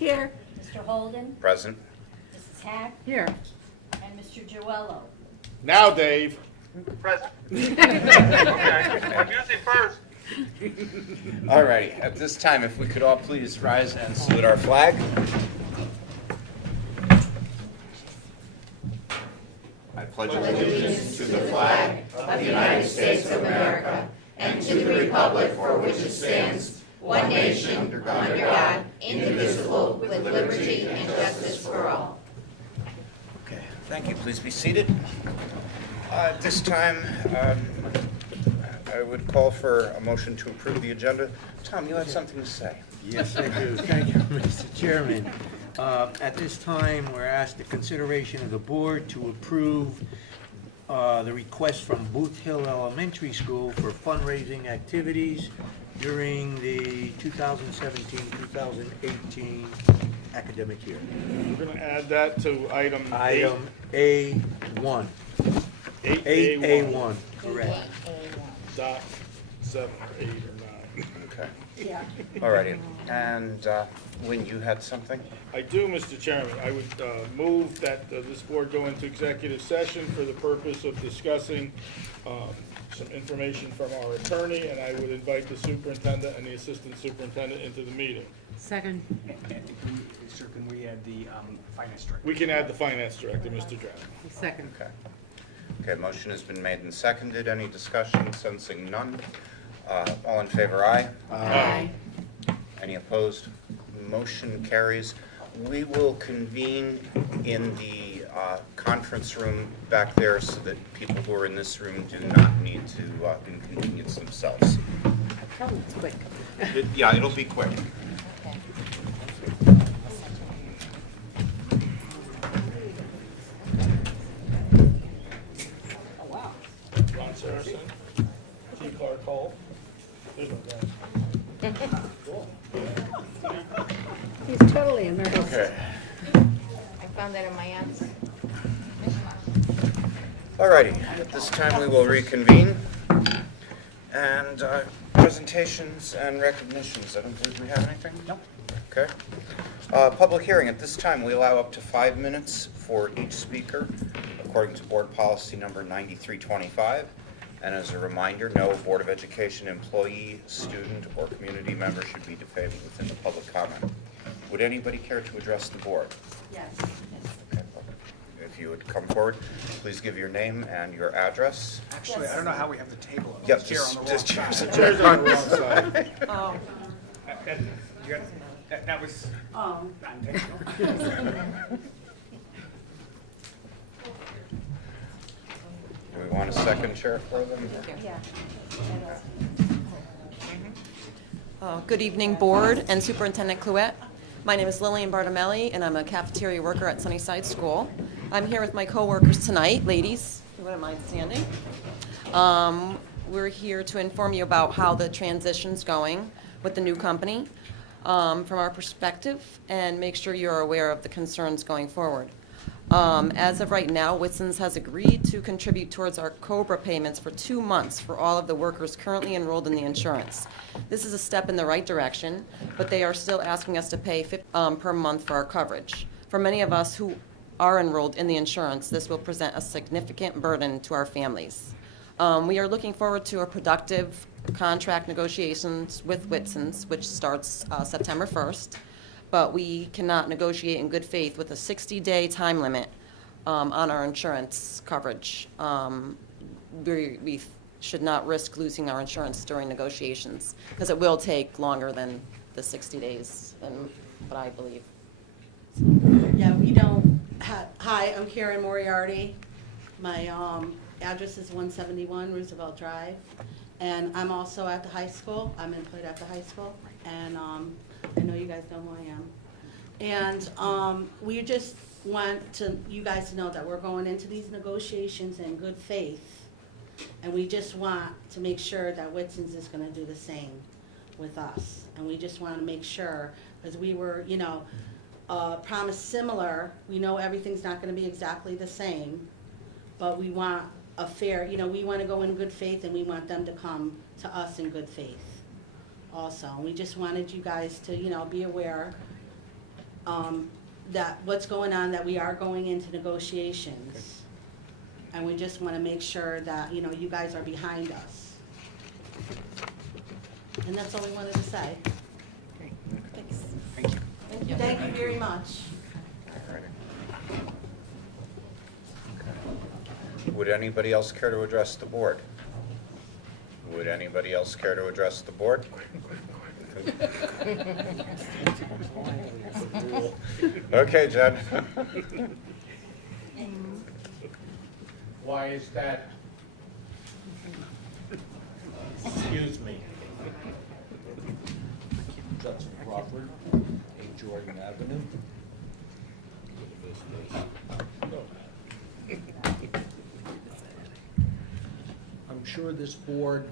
Here. Mr. Holden, Present. Mrs. Hack, Here. and Mr. Joello. Now, Dave. Present. Okay, I'm usually first. All righty. At this time, if we could all please rise and salute our flag. I pledge allegiance to the flag of the United States of America and to the republic for which it stands, one nation, under God, indivisible, with liberty and justice for all. Okay, thank you. Please be seated. At this time, I would call for a motion to approve the agenda. Tom, you had something to say. Yes, I do. Thank you, Mr. Chairman. At this time, we're asked the consideration of the board to approve the request from Booth Hill Elementary School for fundraising activities during the 2017-2018 academic year. We're going to add that to item Item A1. 8A1, correct. dot 7, 8, or 9. Okay. Yeah. All righty. And Wynn, you had something? I do, Mr. Chairman. I would move that this board go into executive session for the purpose of discussing some information from our attorney, and I would invite the superintendent and the assistant superintendent into the meeting. Second. Sir, can we add the finance director? We can add the finance director, Mr. Drown. Second. Okay. Okay, motion has been made and seconded. Any discussion? Sensing none. All in favor, aye. Aye. Any opposed? Motion carries. We will convene in the conference room back there so that people who are in this room do not need to inconvenience themselves. Tell them it's quick. Yeah, it'll be quick. Ron Saracen, T. Clark Hall. There's no guy. He's totally immersed. Okay. I found that in my aunt's. All righty. At this time, we will reconvene. And presentations and recognitions. I don't believe we have anything? No. Okay. Public hearing. At this time, we allow up to 5 minutes for each speaker, according to Board Policy Number 9325. And as a reminder, no Board of Education employee, student, or community member should be defamed within the public comment. Would anybody care to address the board? Yes. Okay. If you would come forward, please give your name and your address. Actually, I don't know how we have the table up. Yep, Chair on the wrong just side. chairs. Chairs on the wrong side. Oh. That was Oh. unintentional. Do we want a second chair for them? Yeah. Good evening, Board and Superintendent Clouet. My name is Lillian Bartomelli, and I'm a cafeteria worker at Sunnyside School. I'm here with my coworkers tonight. Ladies, if you wouldn't mind standing. We're here to inform you about how the transition's going with the new company from our perspective, and make sure you're aware of the concerns going forward. As of right now, Whitson's has agreed to contribute towards our COBRA payments for 2 months for all of the workers currently enrolled in the insurance. This is a step in the right direction, but they are still asking us to pay per month for our coverage. For many of us who are enrolled in the insurance, this will present a significant burden to our families. We are looking forward to a productive contract negotiations with Whitson's, which starts September 1st. But we cannot negotiate in good faith with a 60-day time limit on our insurance coverage. We should not risk losing our insurance during negotiations, because it will take longer than the 60 days, than what I believe. Yeah, we don't, hi, I'm Karen Moriarty. My address is 171 Roosevelt Drive, and I'm also at the high school. I'm employed at the high school, and I know you guys know who I am. And we just want you guys to know that we're going into these negotiations in good faith. And we just want to make sure that Whitson's is gonna do the same with us. And we just wanna make sure, because we were, promised similar. We know everything's not gonna be exactly the same, but we want a fair, we wanna go in good faith, and we want them to come to us in good faith also. We just wanted you guys to, be aware that what's going on, that we are going into negotiations. And we just want to make sure that, you know, you guys are behind us. And that's all we wanted to say. Thanks. Thank you. Thank you very much. Alrighty. Okay. Would anybody else care to address the board? Would anybody else care to address the board? Okay, Jen. Why is that? Excuse me. Judson Crawford, 8 Jordan Avenue. I'm sure this board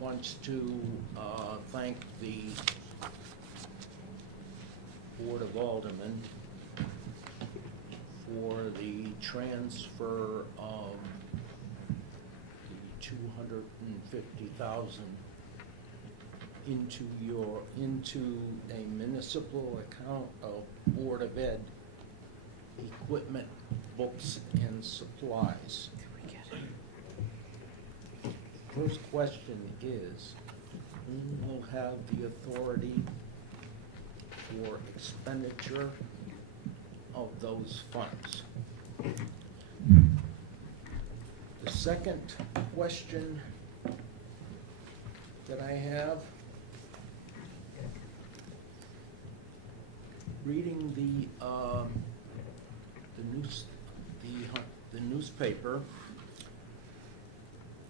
wants to thank the Board of Aldermen for the transfer of the $250,000 into a municipal account of Board of Ed equipment, books, and supplies. First question is, who will have the authority for expenditure of those funds? The second question that I have, reading the newspaper,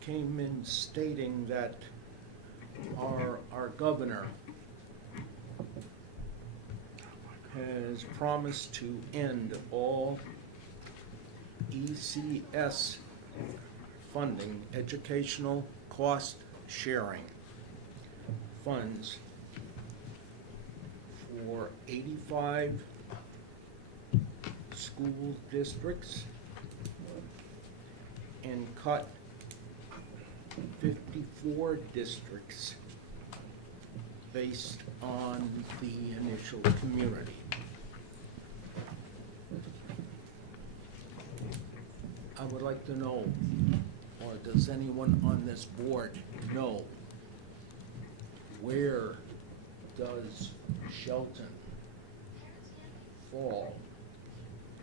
came in stating that our governor has promised to end all ECS funding, educational cost sharing funds, for 85 school districts and cut 54 districts based on the initial community. I would like to know, or does anyone on this board know, where does Shelton fall?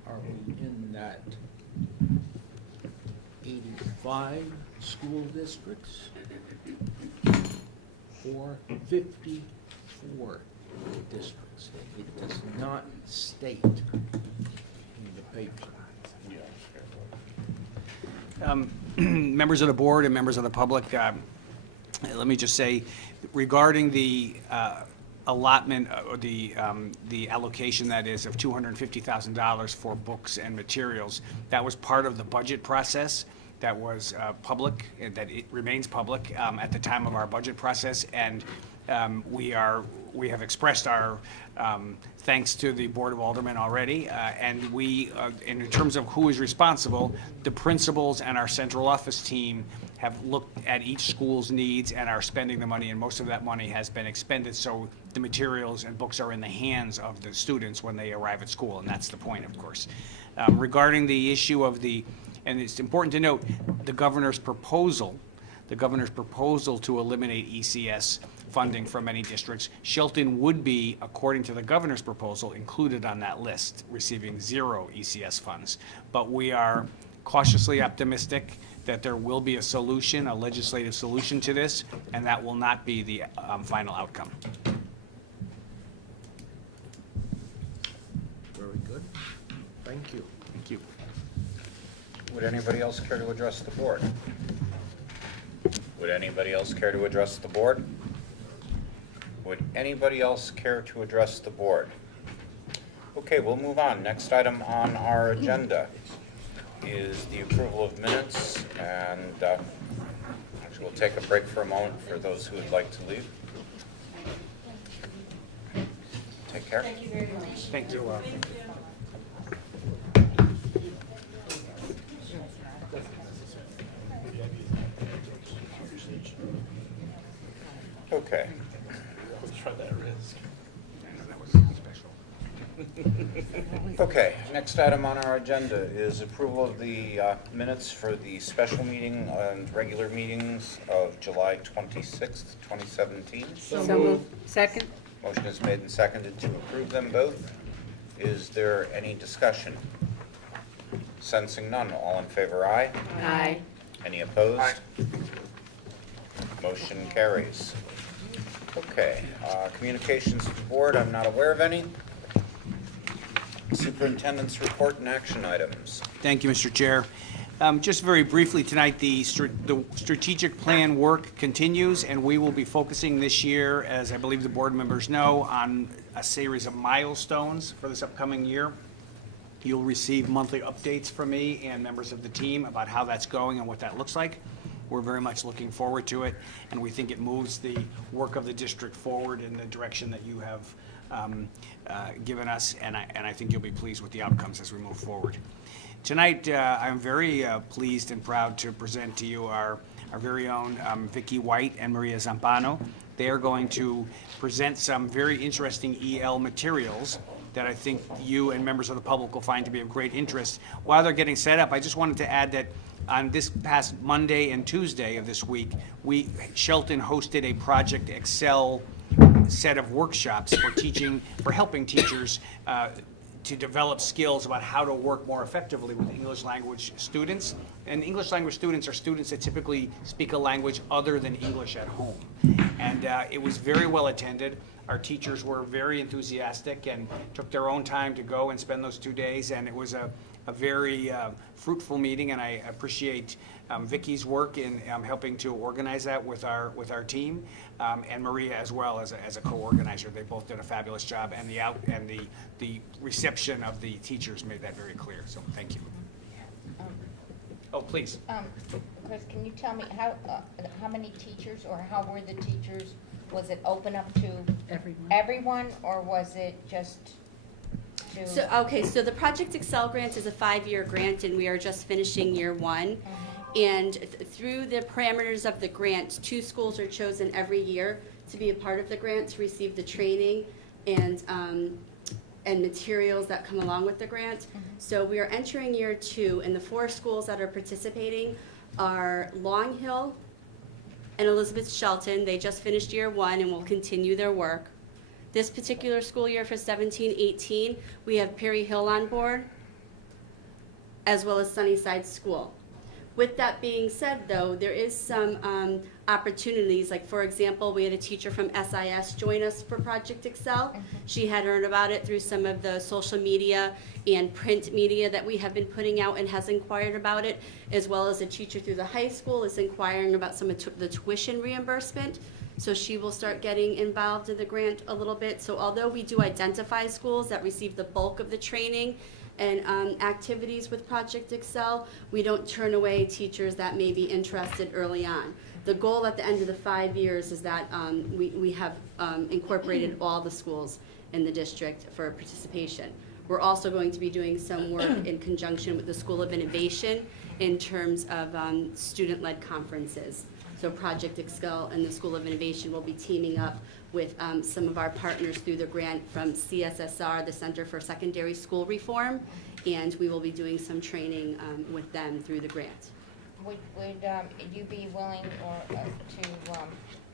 Are we in that 85 school districts or 54 districts? It does not state in the paper. Members of the board and members of the public, let me just say, regarding the allotment, or the allocation, that is, of $250,000 for books and materials, that was part of the budget process that was public, and that it remains public at the time of our budget process, and we have expressed our thanks to the Board of Aldermen already, and in terms of who is responsible, the principals and our central office team have looked at each school's needs and are spending the money, and most of that money has been expended, so the materials and books are in the hands of the students when they arrive at school, and that's the point, of course. Regarding the issue of and it's important to note, the governor's proposal to eliminate ECS funding from many districts, Shelton would be, according to the governor's proposal, included on that list, receiving 0 ECS funds. But we are cautiously optimistic that there will be a solution, a legislative solution to this, and that will not be the final outcome. Very good. Thank you. Thank you. Would anybody else care to address the board? Would anybody else care to address the board? Would anybody else care to address the board? Okay, we'll move on. Next item on our agenda is the approval of minutes, and actually we'll take a break for a moment for those who would like to leave. Take care. Thank you very much. Thank you. Okay. Let's try that risk. That was special. Okay, next item on our agenda is approval of the minutes for the special meeting and regular meetings of July 26th, 2017. So moved. Second? Motion is made and seconded to approve them both. Is there any discussion? Sensing none, all in favor, aye. Aye. Any opposed? Aye. Motion carries. Okay, communications to the board, I'm not aware of any. Superintendent's report and action items. Thank you, Mr. Chair. Just very briefly tonight, the strategic plan work continues, and we will be focusing this year, as I believe the board members know, on a series of milestones for this upcoming year. You'll receive monthly updates from me and members of the team about how that's going and what that looks like. We're very much looking forward to it, and we think it moves the work of the district forward in the direction that you have given us, and I think you'll be pleased with the outcomes as we move forward. Tonight, I'm very pleased and proud to present to you our very own Vicki White and Maria Zampano. They are going to present some very interesting EL materials that I think you and members of the public will find to be of great interest. While they're getting set up, I just wanted to add that on this past Monday and Tuesday of this week, Shelton hosted a Project Excel set of workshops for helping teachers to develop skills about how to work more effectively with English language students. And English language students are students that typically speak a language other than English at home. And it was very well attended. Our teachers were very enthusiastic and took their own time to go and spend those 2 days, and it was a very fruitful meeting, and I appreciate Vicki's work in helping to organize that with our team, and Maria as well as a co-organizer. They both did a fabulous job, and the reception of the teachers made that very clear. So thank you. Oh, please. Chris, can you tell me how many teachers, or how were the teachers? Was it open up to everyone, or was it just to? So the Project Excel grant is a 5-year grant, and we are just finishing year 1. And through the parameters of the grant, 2 schools are chosen every year to be a part of the grant, to receive the training and materials that come along with the grant. So we are entering year 2, and the 4 schools that are participating are Long Hill and Elizabeth Shelton. They just finished year 1 and will continue their work. This particular school year for 17-18, we have Perry Hill on board, as well as Sunnyside School. With that being said, though, there is some opportunities. Like, for example, we had a teacher from SIS join us for Project Excel. She had heard about it through some of the social media and print media that we have been putting out, and has inquired about it, as well as a teacher through the high school is inquiring about some of the tuition reimbursement. So she will start getting involved in the grant a little bit. So although we do identify schools that receive the bulk of the training and activities with Project Excel, we don't turn away teachers that may be interested early on. The goal at the end of the 5 years is that we have incorporated all the schools in the district for participation. We're also going to be doing some work in conjunction with the School of Innovation in terms of student-led conferences. So Project Excel and the School of Innovation will be teaming up with some of our partners through the grant from CSSR, the Center for Secondary School Reform, and we will be doing some training with them through the grant. Would you be willing to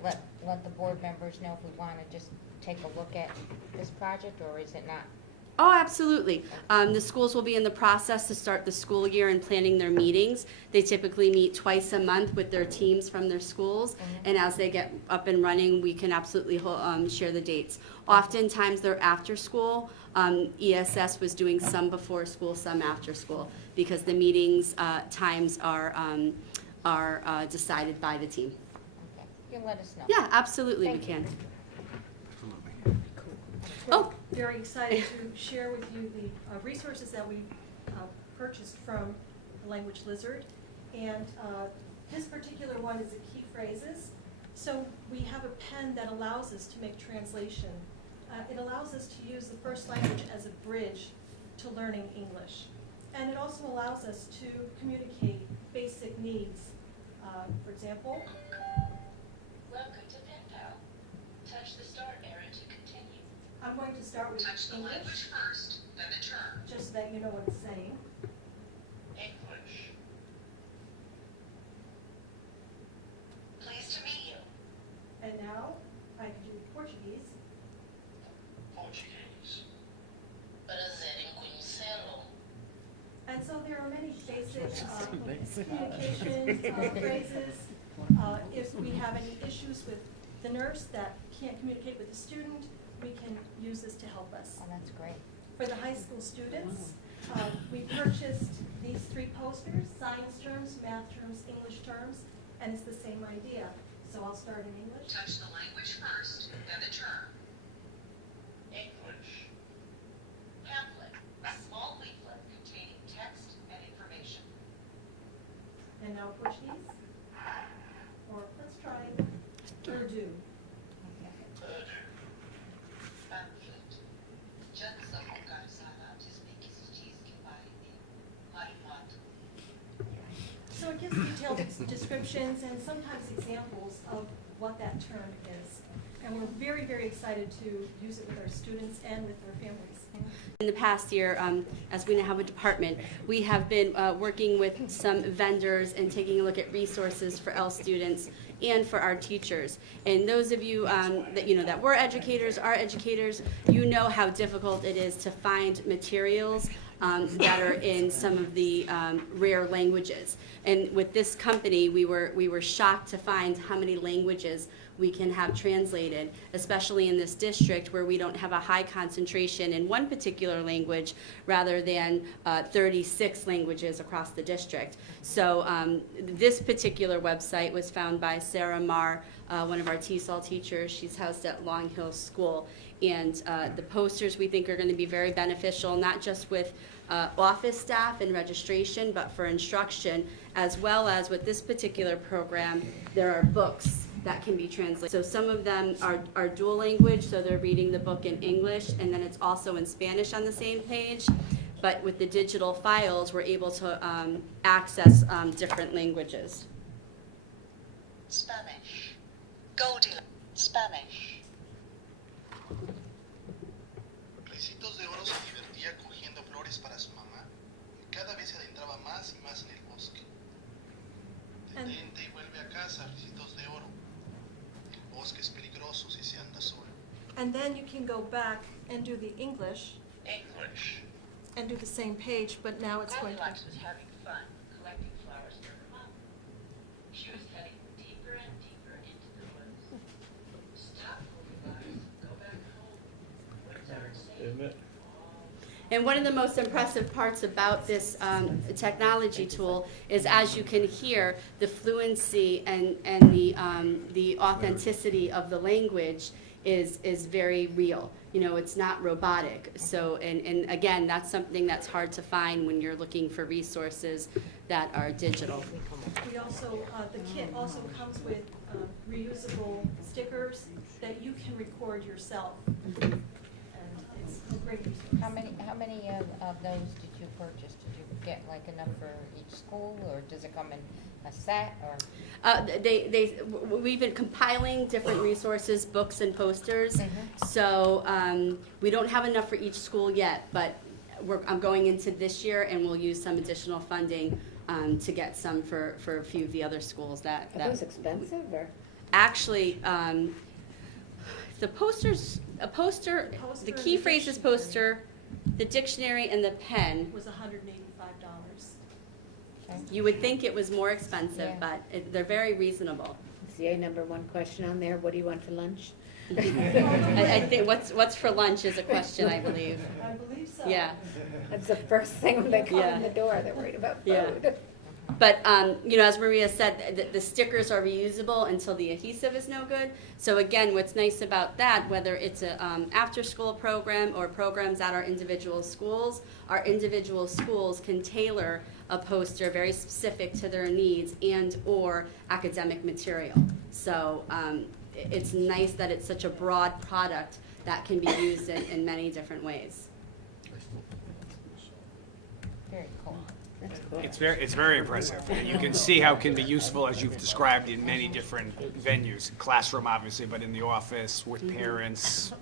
let the board members know if we want to just take a look at this project, or is it not? Oh, absolutely. The schools will be in the process to start the school year and planning their meetings. They typically meet twice a month with their teams from their schools, and as they get up and running, we can absolutely share the dates. Oftentimes, they're after school. ESS was doing some before school, some after school, because the meetings times are decided by the team. Okay. You can let us know. Yeah, absolutely, we can. We're very excited to share with you the resources that we purchased from the Language Lizard. And this particular one is a key phrases. So we have a pen that allows us to make translation. It allows us to use the first language as a bridge to learning English. And it also allows us to communicate basic needs. For example, welcome to PenPal. Touch the start arrow to continue. I'm going to start with Touch the English. language first, let you know what it's saying. English. Pleased to meet you. And now I can do Portuguese. Portuguese. Prazer em conhecê-lo. And so there are many basic communications phrases. If we have any issues with the nurse that can't communicate with the student, we can use this to help us. Oh, that's great. For the high school students, we purchased these 3 posters, science terms, math terms, English terms, and it's the same idea. So I'll start in English. Touch the language first, then the term. English. Pamphlet, a small leaflet containing text and information. And now Portuguese. Or let's try Urdu. Urdu. Pamphlet. Canınıza bakarsanlar çizmek isteyeceğiz ki malumat. So it gives detailed descriptions and sometimes examples of what that term is. And we're very, very excited to use it with our students and with their families. In the past year, as we now have a department, we have been working with some vendors and taking a look at resources for L students and for our teachers. And those of you that were educators, are educators, you know how difficult it is to find materials that are in some of the rare languages. And with this company, we were shocked to find how many languages we can have translated, especially in this district where we don't have a high concentration in one particular language rather than 36 languages across the district. So this particular website was found by Sarah Marr, one of our TESOL teachers. She's housed at Long Hill School. And the posters we think are going to be very beneficial, not just with office staff and registration, but for instruction, as well as with this particular program, there are books that can be translated. So some of them are dual language, so they're reading the book in English, and then it's also in Spanish on the same page. But with the digital files, we're able to access different languages. Spanish. Goldilocks. Spanish. Ricitos de Oro se divertía cogiendo flores para su mamá y cada vez se adentraba más y más en el bosque. Detente y vuelve a casa, Ricitos de Oro. El bosque es peligroso si se anda solo. And then you can go back and do the English English. and do the same page, but now it's going to Goldilocks was having fun collecting flowers for her mom. She was heading deeper and deeper into the woods. Stop, Goldilocks. Go back home. Woods aren't safe. And one of the most impressive parts about this technology tool is, as you can hear, the fluency and the authenticity of the language is very real. You know, it's not robotic. So, and again, that's something that's hard to find when you're looking for resources that are digital. We also, the kit also comes with reusable stickers that you can record yourself. And it's a great resource. How many of those did you purchase? Did you get like enough for each school, or does it come in a set, or? We've been compiling different resources, books and posters. So we don't have enough for each school yet, but I'm going into this year and we'll use some additional funding to get some for a few of the other schools that. Are those expensive, or? Actually, the posters, the key phrases poster, the dictionary and the pen. Was $185. You would think it was more expensive, Yeah. but they're very reasonable. CA number 1 question on there, what do you want for lunch? I think what's for lunch is a question, I believe. I believe so. Yeah. That's the first thing when they come Yeah. in the door, they're worried about Yeah. food. But, as Maria said, the stickers are reusable until the adhesive is no good. So again, what's nice about that, whether it's a after-school program or programs at our individual schools can tailor a poster very specific to their needs and or academic material. So it's nice that it's such a broad product that can be used in many different ways. Very cool. It's very impressive. And you can see how it can be useful, as you've described, in many different venues. Classroom, obviously, but in the office, with parents,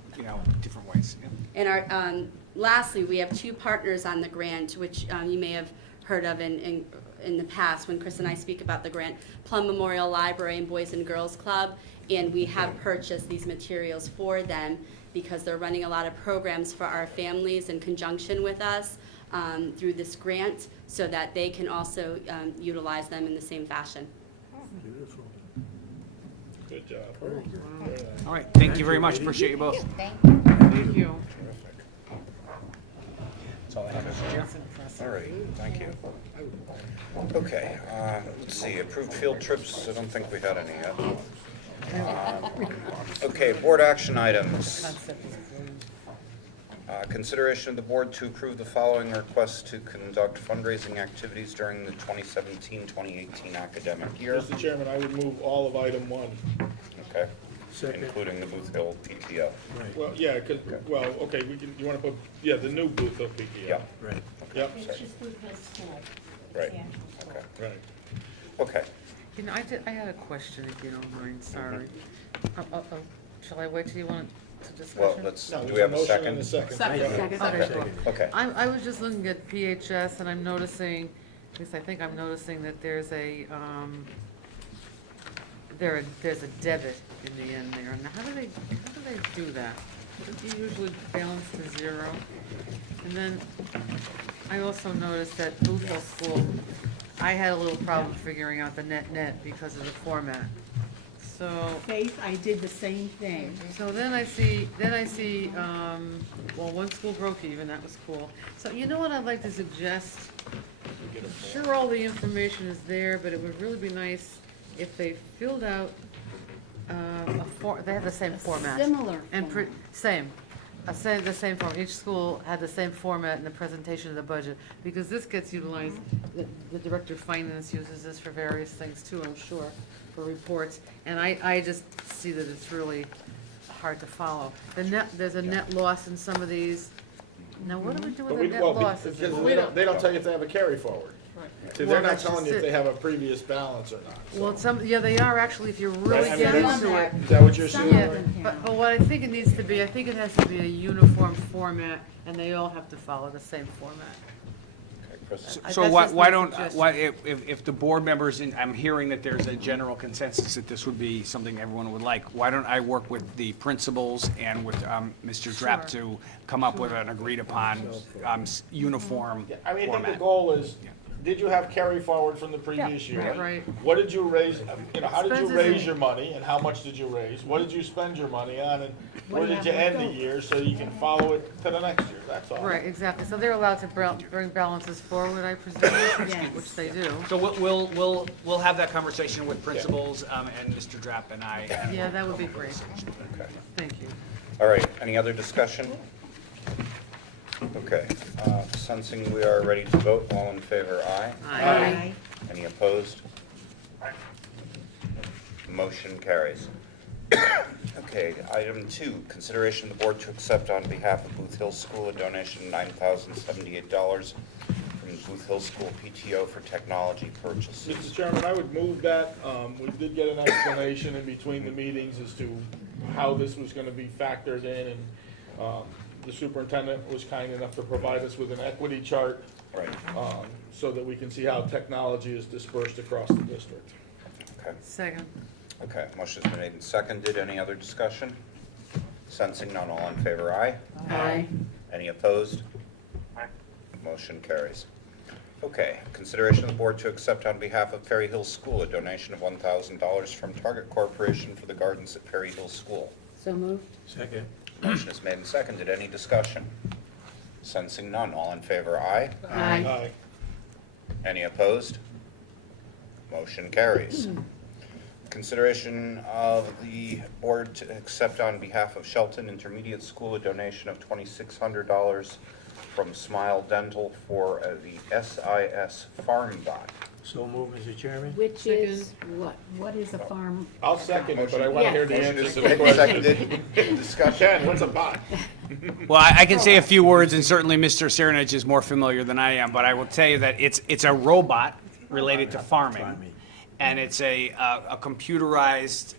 different ways. Yeah. And our, lastly, we have 2 partners on the grant, which you may have heard of in the past when Chris and I speak about the grant, Plum Memorial Library and Boys and Girls Club. And we have purchased these materials for them because they're running a lot of programs for our families in conjunction with us through this grant, so that they can also utilize them in the same fashion. Beautiful. Good job. All right, thank you very much. Appreciate you both. Thank you. Thank you. That's all I have, Mr. Chair. All right, thank you. Okay, let's see, approved field trips, I don't think we had any yet. Okay, board action items. Consideration of the board to approve the following requests to conduct fundraising activities during the 2017-2018 academic year. Mr. Chairman, I would move all of item 1. Okay, Second. including the Booth Hill PTO. Right, Well, yeah, okay, you want to put, the new Booth Hill PTO. Yeah, right. Yep, It's just Booth Hill School. right, Yeah. okay. right. Okay, I had a question, if you don't mind, sorry. Shall I wait till you want to discuss? well, let's, No, do there's we have a motion second? and a second. Okay, Okay. cool. Okay, I was just looking at PHS, and I'm noticing, at least I think I'm noticing that there's a, there's a debit in the end there. And how do they do that? Don't you usually balance to 0? And then I also noticed that Booth Hill School, I had a little problem figuring out the net because of the format. So, Faith, I did the same thing. so then I see, well, one school broke even, that was cool. So you know what I'd like to suggest? Sure, all the information is there, but it would really be nice if they filled out, they have the same format. Similar And format. the same form, each school had the same format in the presentation of the budget, because this gets utilized, the director of finance uses this for various things too, I'm sure, for reports, and I just see that it's really hard to follow. There's a net loss in some of these. Now, what do we do But with we, the net well, losses? because they don't tell you if they have a carry forward. See, Well, they're not that's telling you just if they it. have a previous balance or not. so. Well, they are actually, if you really Right, I get mean, into it. Is that what you're Some saying? of them Yeah, but what I think it needs to be, I think it has to be a uniform format, and they all have to follow the same format. okay, Chris. So That's why just why my don't, suggestion. if the board members, I'm hearing that there's a general consensus that this would be something everyone would like, why don't I work with the principals and with Mr. Drapp Sure. to come up with an agreed-upon uniform Yeah, I mean, I think the format? goal is, did you have carry forward from the previous year? Right. What did you raise, how did you Expenses raise and- your money, and how much did you raise? What did you spend your money on, and where do you did you have end the left year, so you can follow it to the next year, that's all. Right, exactly. So they're allowed to bring balances forward, I presume, Yes. which they do. So we'll have that conversation with principals and Mr. Drapp and I. and Yeah, that would be great. Okay. Thank you. All right, any other discussion? Okay, sensing we are ready to vote, all in favor, aye? Aye. Any opposed? Motion carries. Okay, item 2, consideration of the board to accept on behalf of Booth Hill School a donation of $9,078 from the Booth Hill School PTO for technology purchases. Mr. Chairman, I would move that. We did get an explanation in between the meetings as to how this was gonna be factored in, and the superintendent was kind enough to provide us with an equity chart, Right, so that we can see how technology is dispersed across the district. okay. Second. Okay, motion's been made and seconded. Any other discussion? Sensing none, all in favor, aye? Aye. Any opposed? Motion carries. Okay, consideration of the board to accept on behalf of Ferry Hill School a donation of $1,000 from Target Corporation for the gardens at Ferry Hill School. So moved. Second. Motion is made and seconded. Any discussion? Sensing none, all in favor, aye? Aye. Any opposed? Motion carries. Consideration of the board to accept on behalf of Shelton Intermediate School a donation of $2,600 from Smile Dental for the SIS Farm Bot. So move, Mr. Chairman. Which is what? What is a farm? I'll second it, but I wanna hear the Motion answer is to the made and question. seconded. Discussion. Ken, what's a bot? Well, I can say a few words, and certainly Mr. Serenich is more familiar than I am, but I will tell you that it's a robot related to farming, and it's a computerized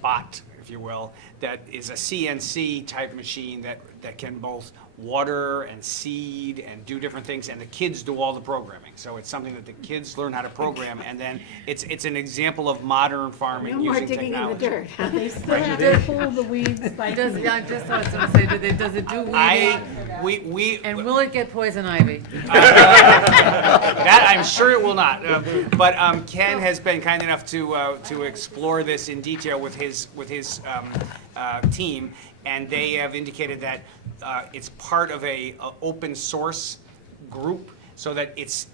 bot, if you will, that is a CNC type machine that can both water and seed and do different things, and the kids do all the programming. So it's something that the kids learn how to program, and then it's an example of modern farming No more using digging in the technology. dirt. They still have to pull the weeds by. Does, yeah, I just was gonna say, does it do weeding? And will it get poison ivy? That I'm sure it will not. But Ken has been kind enough to explore this in detail with his team, and they have indicated that it's part of a open source group, so that it's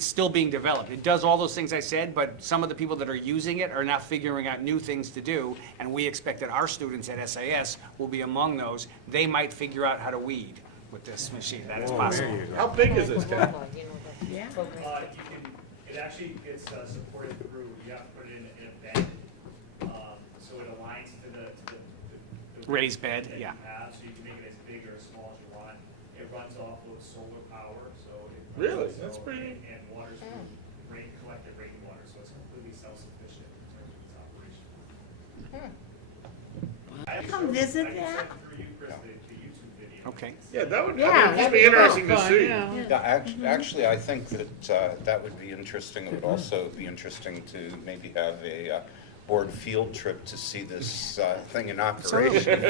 still being developed. It does all those things I said, but some of the people that are using it are now figuring out new things to do, and we expect that our students at SAS will be among those. They might figure out how to weed with this machine. That is possible. How big is this, Ken? Yeah. It actually gets supported through, you have to put it in a bed, so it aligns to the Raised bed, that yeah. you have, so you can make it as big or as small as you want. It runs off of solar power, so it Really? runs That's solar pretty- and waters through collected rainwater, so it's completely self-sufficient in terms of its operation. Come visit I can that. send through you, Chris, the YouTube video. Okay. Yeah, that would, Yeah, that'd be interesting to see. Actually, I think that that would be interesting. It would also be interesting to maybe have a board field trip to see this thing in operation.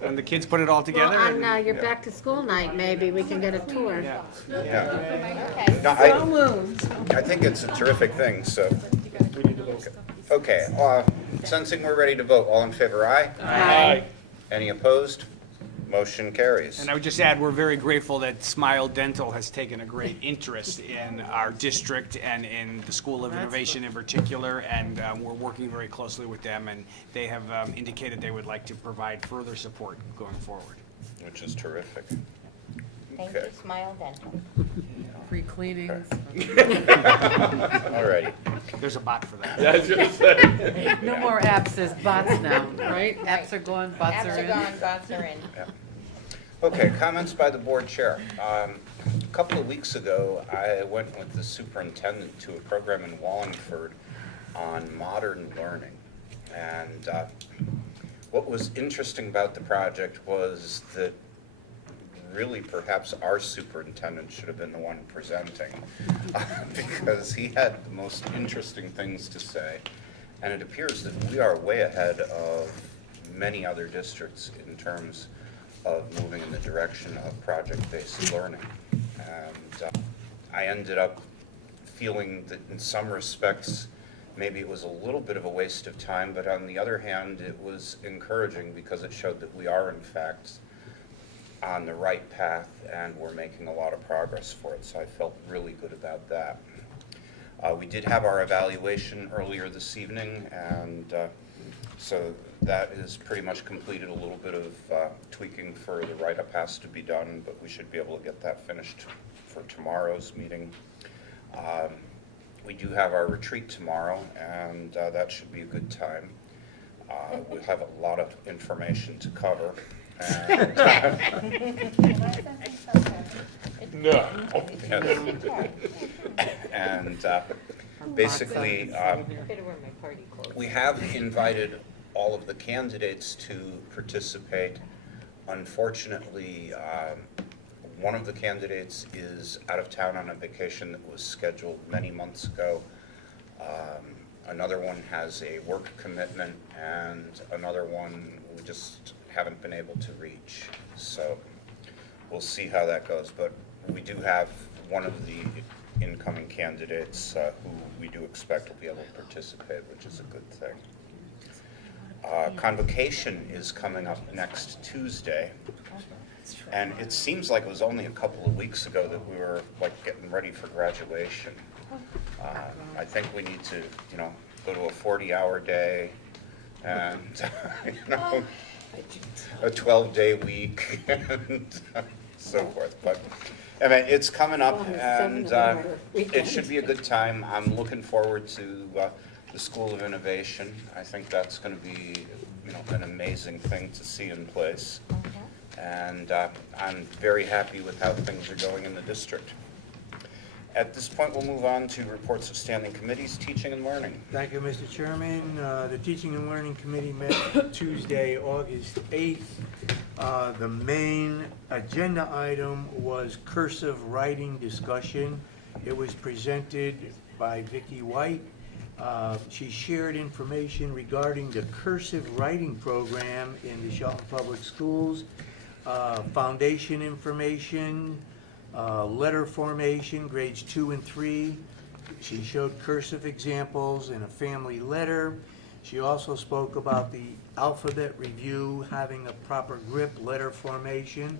When the kids put it all together. Well, on your back to school night, maybe we can get a tour. Yeah. Yeah. No, I think it's a terrific thing, so. Okay, sensing we're ready to vote, all in favor, aye? Aye. Any opposed? Motion carries. And I would just add, we're very grateful that Smile Dental has taken a great interest in our district and in the School of Innovation in particular, and we're working very closely with them, and they have indicated they would like to provide further support going forward. Which is terrific. Thank you, Okay. Smile Dental. Free cleanings. All righty. There's a bot for that. Yeah, I was gonna say. No more apps, there's bots now, right? Apps are gone, bots Apps are are in. gone, bots are in. Okay, comments by the board chair. A couple of weeks ago, I went with the superintendent to a program in Wallingford on modern learning. And what was interesting about the project was that really perhaps our superintendent should have been the one presenting because he had the most interesting things to say. And it appears that we are way ahead of many other districts in terms of moving in the direction of project-based learning. And I ended up feeling that in some respects, maybe it was a little bit of a waste of time, but on the other hand, it was encouraging because it showed that we are in fact on the right path and we're making a lot of progress for it. So I felt really good about that. We did have our evaluation earlier this evening, and so that is pretty much completed. A little bit of tweaking for the write-up has to be done, but we should be able to get that finished for tomorrow's meeting. We do have our retreat tomorrow, and that should be a good time. We'll have a lot of information to cover. And, No. and basically, we have invited all of the candidates to participate. Unfortunately, one of the candidates is out of town on a vacation that was scheduled many months ago. Another one has a work commitment, and another one we just haven't been able to reach. So we'll see how that goes. But we do have one of the incoming candidates who we do expect will be able to participate, which is a good thing. Convocation is coming up next Tuesday, and it seems like it was only a couple of weeks ago that we were like getting ready for graduation. I think we need to, go to a 40-hour day and, a 12-day week and so forth. But I mean, it's coming up, and it should be a good time. I'm looking forward to the School of Innovation. I think that's going to be, an amazing thing to see in place. and I'm very happy with how things are going in the district. At this point, we'll move on to reports of standing committees, teaching and learning. Thank you, Mr. Chairman. The Teaching and Learning Committee met Tuesday, August 8th. The main agenda item was cursive writing discussion. It was presented by Vicki White. She shared information regarding the cursive writing program in the Shelton Public Schools, foundation information, letter formation, grades 2 and 3. She showed cursive examples in a family letter. She also spoke about the alphabet review, having a proper grip, letter formation.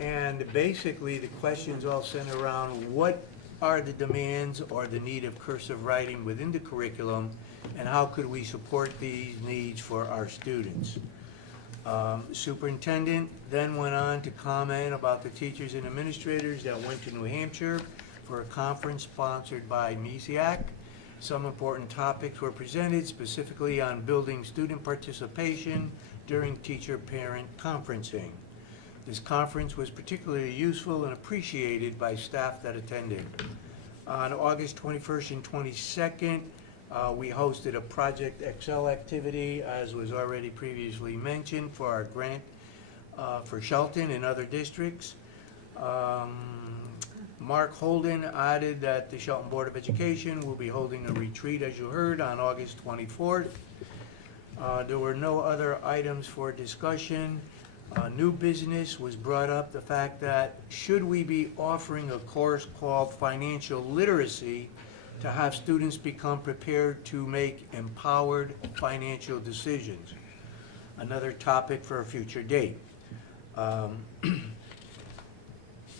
And basically, the questions all center around what are the demands or the need of cursive writing within the curriculum, and how could we support these needs for our students. Superintendent then went on to comment about the teachers and administrators that went to New Hampshire for a conference sponsored by MESIAC. Some important topics were presented, specifically on building student participation during teacher-parent conferencing. This conference was particularly useful and appreciated by staff that attended. On August 21st and 22nd, we hosted a Project Excel activity, as was already previously mentioned, for our grant for Shelton and other districts. Mark Holden added that the Shelton Board of Education will be holding a retreat, as you heard, on August 24th. There were no other items for discussion. New business was brought up, the fact that should we be offering a course called Financial Literacy to have students become prepared to make empowered financial decisions. Another topic for a future date. Other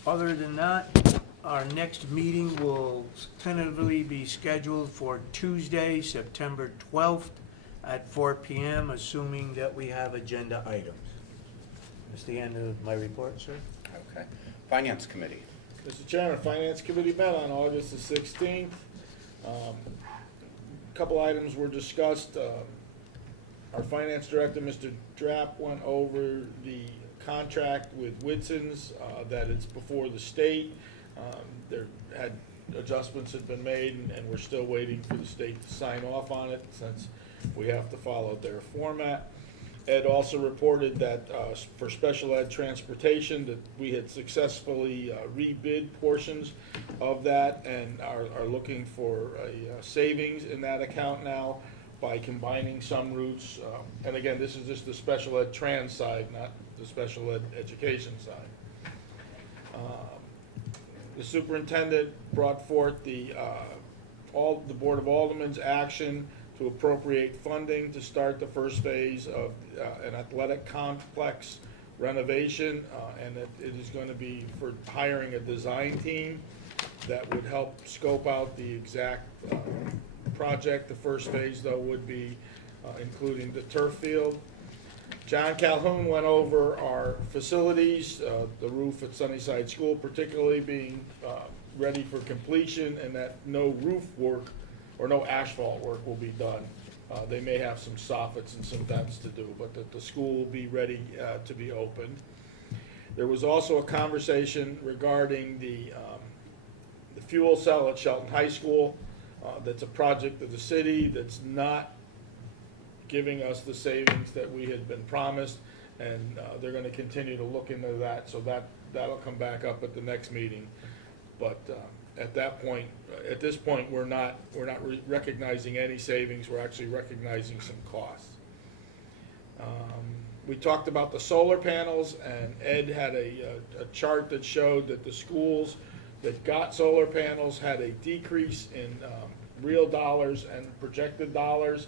than that, our next meeting will tentatively be scheduled for Tuesday, September 12th at 4 p.m., assuming that we have agenda items. That's the end of my report, sir. Okay. Finance Committee. Mr. Chairman, Finance Committee met on August the 16th. A couple items were discussed. Our Finance Director, Mr. Drapp, went over the contract with Whitson's, that it's before the state. There had adjustments had been made, and we're still waiting for the state to sign off on it, since we have to follow their format. Ed also reported that for special ed transportation, that we had successfully rebid portions of that, and are looking for a savings in that account now by combining some routes. And again, this is just the special ed trans side, not the special ed education side. The superintendent brought forth the Board of Aldermen's action to appropriate funding to start the first phase of an athletic complex renovation, and that it is going to be for hiring a design team that would help scope out the exact project. The first phase, though, would be including the turf field. John Calhoun went over our facilities, the roof at Sunnyside School particularly being ready for completion, and that no roof work or no asphalt work will be done. They may have some soffits and some vents to do, but that the school will be ready to be opened. There was also a conversation regarding the fuel cell at Shelton High School. That's a project of the city that's not giving us the savings that we had been promised, and they're going to continue to look into that, so that'll come back up at the next meeting. But at this point, we're not recognizing any savings. We're actually recognizing some costs. We talked about the solar panels, and Ed had a chart that showed that the schools that got solar panels had a decrease in real dollars and projected dollars.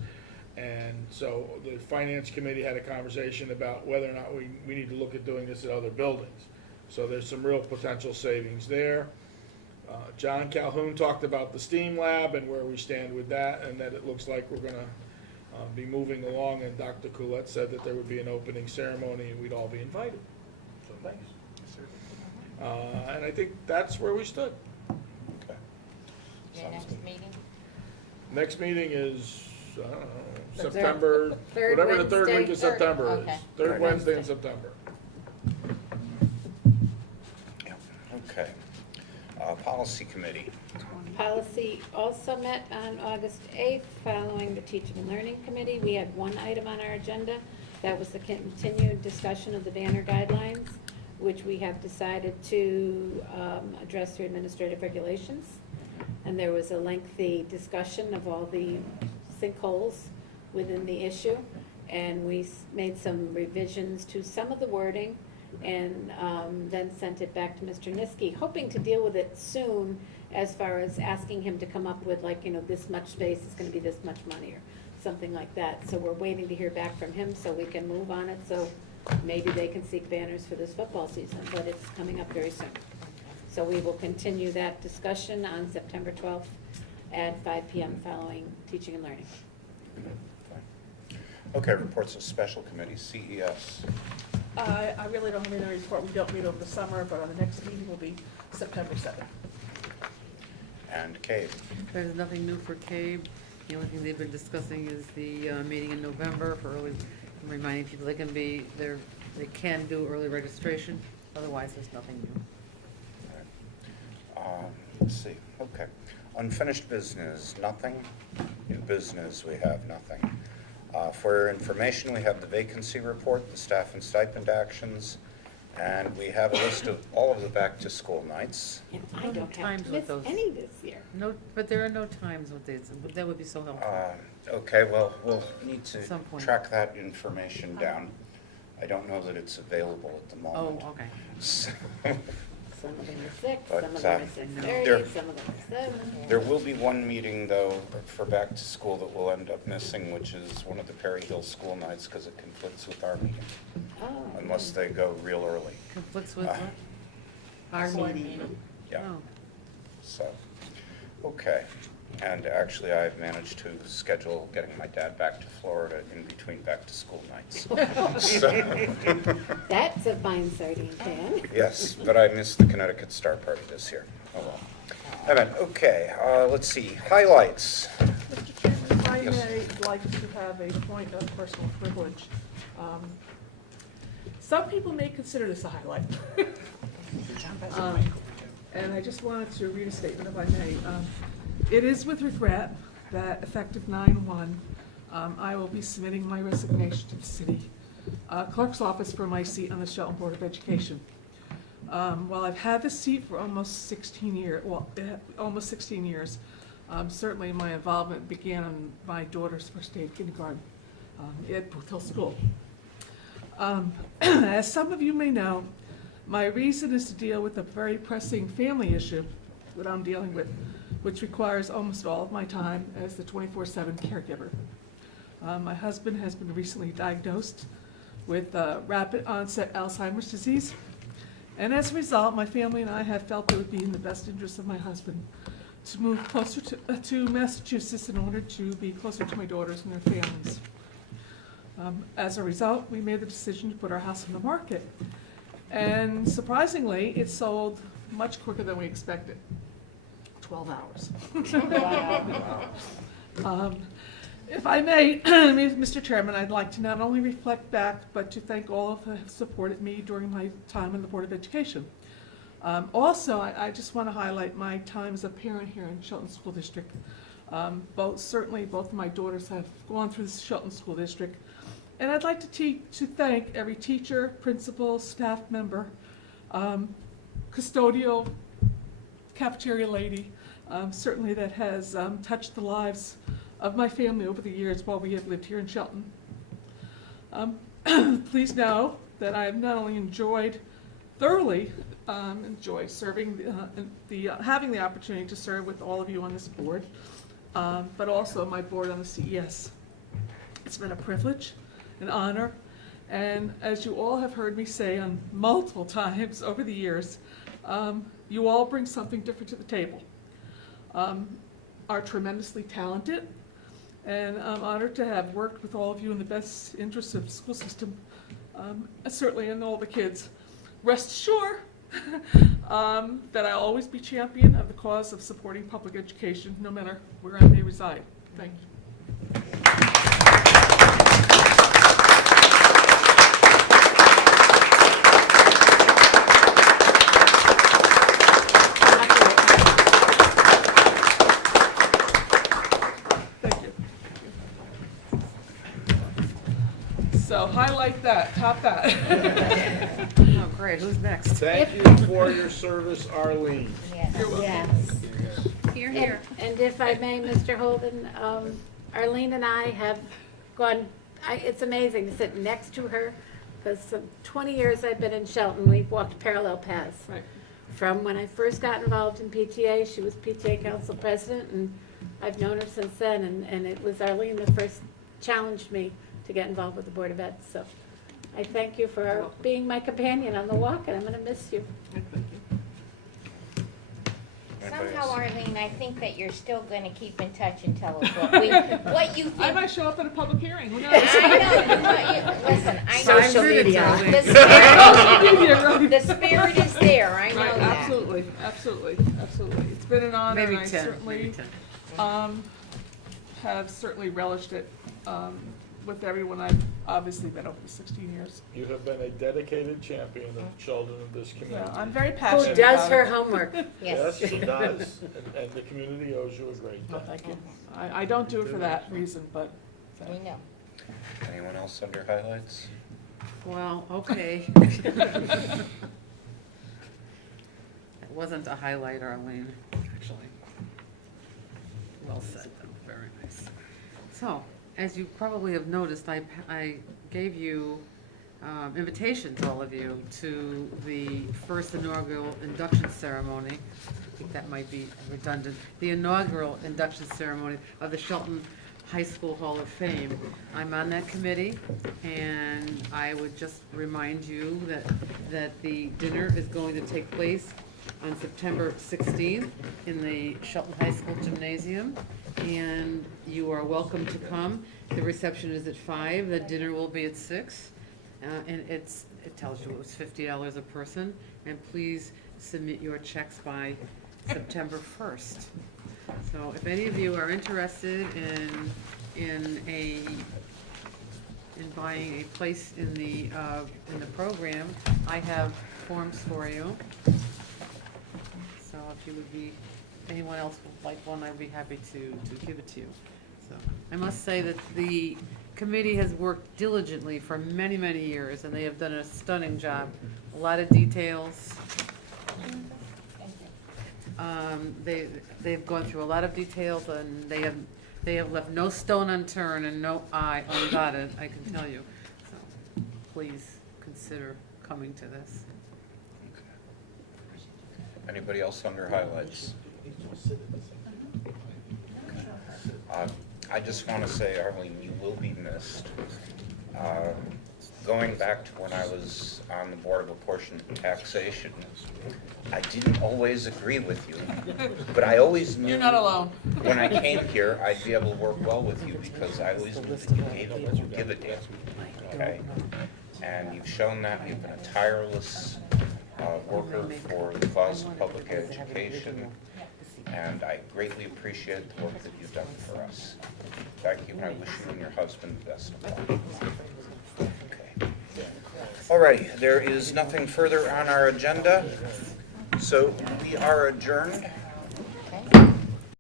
And so the Finance Committee had a conversation about whether or not we need to look at doing this at other buildings. So there's some real potential savings there. John Calhoun talked about the STEAM lab and where we stand with that, and that it looks like we're going to be moving along, and Dr. Coulette said that there would be an opening ceremony and we'd all be invited. So thanks. And I think that's where we stood. Okay. Your next meeting? Next meeting is, I don't know, The September, third whatever the third Wednesday. week of September is. Okay. Third Wednesday in September. Okay. Policy Committee. Policy also met on August 8th, following the Teaching and Learning Committee. We had one item on our agenda. That was the continued discussion of the Banner guidelines, which we have decided to address through administrative regulations. And there was a lengthy discussion of all the sinkholes within the issue. And we made some revisions to some of the wording and then sent it back to Mr. Niski, hoping to deal with it soon as far as asking him to come up with, like, this much space is going to be this much money or something like that. So we're waiting to hear back from him so we can move on it. So maybe they can seek banners for this football season, but it's coming up very soon. So we will continue that discussion on September 12th at 5 p.m. following Teaching and Learning. Okay, reports of special committees, CES. I really don't have any report. We don't meet over the summer, but our next meeting will be September 7th. And CABE. There's nothing new for CABE. The only thing they've been discussing is the meeting in November for early, reminding people they can do early registration. Otherwise, there's nothing new. Let's see, okay. Unfinished business, nothing. New business, we have nothing. For your information, we have the vacancy report, the staff and stipend actions, and we have a list of all of the back-to-school nights. And I don't have Times to with miss those. any this year. No, but there are no times with dates. That would be so helpful. Okay, well, we'll need to At some point. track that information down. I don't know that it's available at the moment. Oh, okay. So, Some of them are 6, But, some of them are there- 6:30, some of them are 7. There will be one meeting, though, for back-to-school that we'll end up missing, which is one of the Perry Hill school nights, because it conflicts with our meeting, Oh. unless they go real early. Conflicts with Uh, what? Our meeting. Yeah, Oh. so, okay. And actually, I've managed to schedule getting my dad back to Florida in between back-to-school nights. So, That's a fine sardine can. yes, but I missed the Connecticut Star Party this year. Oh, well. Okay, let's see, highlights. Mr. Chairman, if I Yes. may like to have a point of personal privilege. Some people may consider this a highlight. And I just wanted to read a statement, if I may. It is with regret that effective 9/1, I will be submitting my resignation to the city clerk's office for my seat on the Shelton Board of Education. While I've had this seat for almost 16 years, certainly my involvement began on my daughter's first day of kindergarten at Booth Hill School. As some of you may know, my reason is to deal with a very pressing family issue that I'm dealing with, which requires almost all of my time as the 24/7 caregiver. My husband has been recently diagnosed with rapid onset Alzheimer's disease, and as a result, my family and I have felt it would be in the best interest of my husband to move closer to Massachusetts in order to be closer to my daughters and their families. As a result, we made the decision to put our house on the market, and surprisingly, it sold much quicker than we expected. 12 hours. If I may, Mr. Chairman, I'd like to not only reflect back, but to thank all of who have supported me during my time on the Board of Education. Also, I just want to highlight my time as a parent here in Shelton School District. Certainly both of my daughters have gone through the Shelton School District. And I'd like to thank every teacher, principal, staff member, custodial, cafeteria lady, certainly that has touched the lives of my family over the years while we have lived here in Shelton. Please know that I have not only thoroughly enjoyed serving, having the opportunity to serve with all of you on this board, but also my board on the CES. It's been a privilege, an honor, and as you all have heard me say on multiple times over the years, you all bring something different to the table. Are tremendously talented, and I'm honored to have worked with all of you in the best interests of the school system, certainly in all the kids. Rest assured that I'll always be champion of the cause of supporting public education, no matter where I may reside. Thank you. like that, top that. Oh, great, who's next? Thank you for your service, Arlene. Yes. Here, here. And if I may, Mr. Holden, Arlene and I have gone, it's amazing to sit next to her, because 20 years I've been in Shelton, we've walked parallel paths. Right. From when I first got involved in PTA, she was PTA council president, and I've known her since then, and it was Arlene that first challenged me to get involved with the Board of Ed, so I thank you for being my companion on the walk, and I'm gonna miss you. Somehow, Arlene, I think that you're still gonna keep in touch and tell us what you think. I might show up at a public hearing, who knows? I know, listen, I know. Social media. The spirit is there, I know Right, that. absolutely, absolutely, absolutely. It's been an honor, Maybe and I 10, certainly, maybe 10. have certainly relished it, with everyone I've obviously been over 16 years. You have been a dedicated champion of the children of this community. Yeah, I'm very passionate Who does about her it. homework? Yes, she does, and the community owes you a great Oh, debt. thank you. I don't do it for that reason, but. We know. Anyone else under highlights? Well, okay. It wasn't a highlight, Arlene, actually. Well said, though, very nice. So, as you probably have noticed, I gave you invitation to all of you to the first inaugural induction ceremony. I think that might be redundant. The inaugural induction ceremony of the Shelton High School Hall of Fame. I'm on that committee, and I would just remind you that the dinner is going to take place on September 16th in the Shelton High School Gymnasium, and you are welcome to come. The reception is at 5, the dinner will be at 6, and it tells you it was $50 a person, and please submit your checks by September 1st. So if any of you are interested in buying a place in the program, I have forms for you. So if you would be, if anyone else would like one, I'd be happy to give it to you. So I must say that the committee has worked diligently for many, many years, and they have done a stunning job. A lot of details. They've gone through a lot of details, and they have left no stone unturned and no I undotted, I can tell you. So please consider coming to this. Anybody else under highlights? I just want to say, Arlene, you will be missed. Going back to when I was on the Board of Apportionment and Taxation, I didn't always agree with you, but I always knew. You're not alone. When I came here, I'd be able to work well with you because I always knew that you gave it what you give it, okay? And you've shown that. You've been a tireless worker for the cause of public education, and I greatly appreciate the work that you've done for us. Thank you, and I wish you and your husband the best of luck. Okay. All right, there is nothing further on our agenda, so we are adjourned.